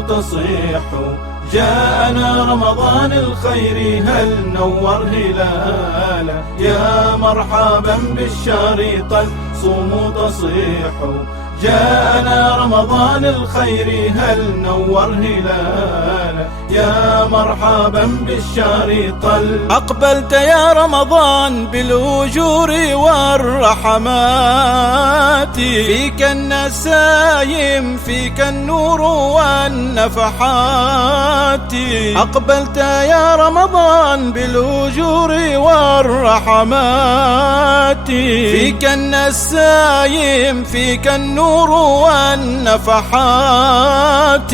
تصيح جاءنا رمضان الخير هل نور هلاله، يا مرحبا بالشهر طل صوموا تصيح. جاءنا رمضان الخير هل نور هلاله، يا مرحبا بالشهر طل. أقبلت يا رمضان بالأجور والرحمات، فيك النسايم فيك النور والنفحات. أقبلت يا رمضان بالأجور والرحمات، فيك النسايم فيك النور والنفحات.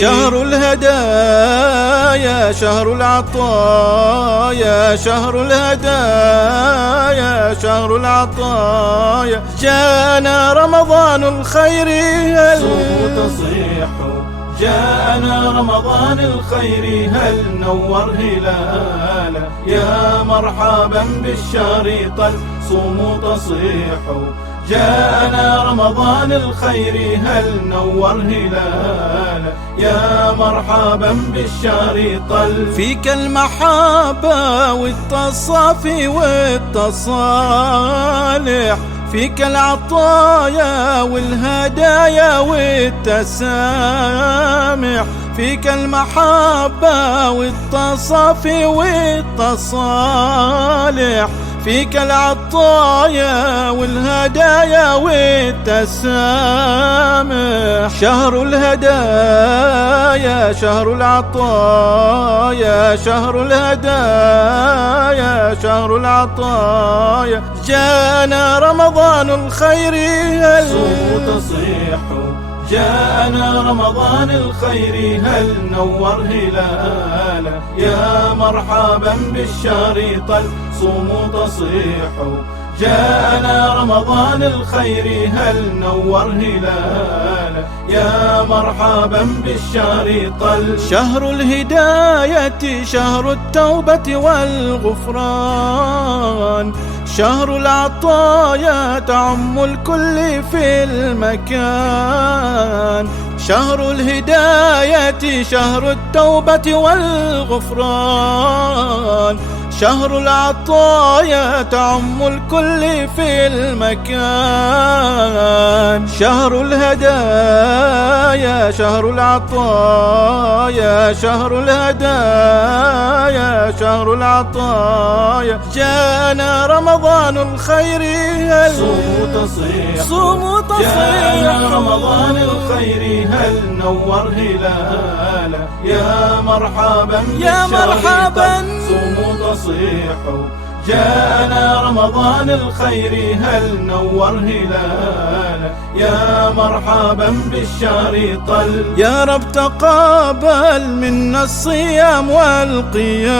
شهر الهدايا شهر العطايا، شهر الهدايا شهر العطايا. جاءنا رمضان الخير هل تصيح. جاءنا رمضان الخير هل نور هلاله، يا مرحبا بالشهر طل صوموا تصيح. جاءنا رمضان الخير هل نور هلاله، يا مرحبا بالشهر طل. فيك المحبة والتصافي والتصالح، فيك العطايا والهدايا والتسامح. فيك المحبة والتصافي والتصالح، فيك العطايا والهدايا والتسامح. شهر الهدايا شهر العطايا، شهر الهدايا شهر العطايا. جاءنا رمضان الخير هل تصيح. جاءنا رمضان الخير هل نور هلاله، يا مرحبا بالشهر طل صوموا تصيح. جاءنا رمضان الخير هل نور هلاله، يا مرحبا بالشهر طل. شهر الهداية شهر التوبة والغفران، شهر العطايا تعم الكل في المكان. شهر الهداية شهر التوبة والغفران، شهر العطايا تعم الكل في المكان. شهر الهدايا شهر العطايا، شهر الهدايا شهر العطايا. جاءنا رمضان الخير هل تصيح. صوموا تصيح. جاءنا رمضان الخير هل نور هلاله، يا مرحبا يا مرحبا صوموا تصيح. جاءنا رمضان الخير هل نور هلاله، يا مرحبا بالشهر طل. يا رب تقبل منا الصيام والقيام،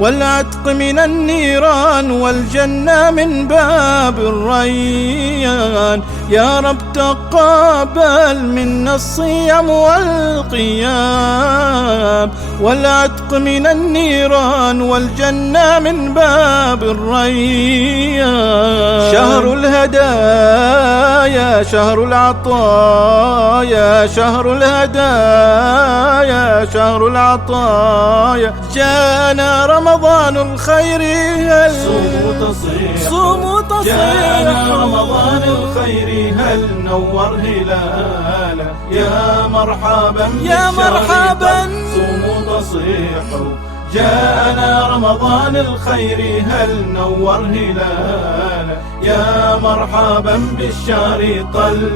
والعتق من النيران والجنة من باب الريان. يا رب تقبل منا الصيام والقيام، والعتق من النيران والجنة من باب الريان. شهر الهدايا شهر العطايا، شهر الهدايا شهر العطايا. جاءنا رمضان الخير هل تصيح. صوموا تصيح. جاءنا رمضان الخير هل نور هلاله، يا مرحبا يا مرحبا صوموا تصيح. جاءنا رمضان الخير هل نور هلاله، يا مرحبا بالشهر طل.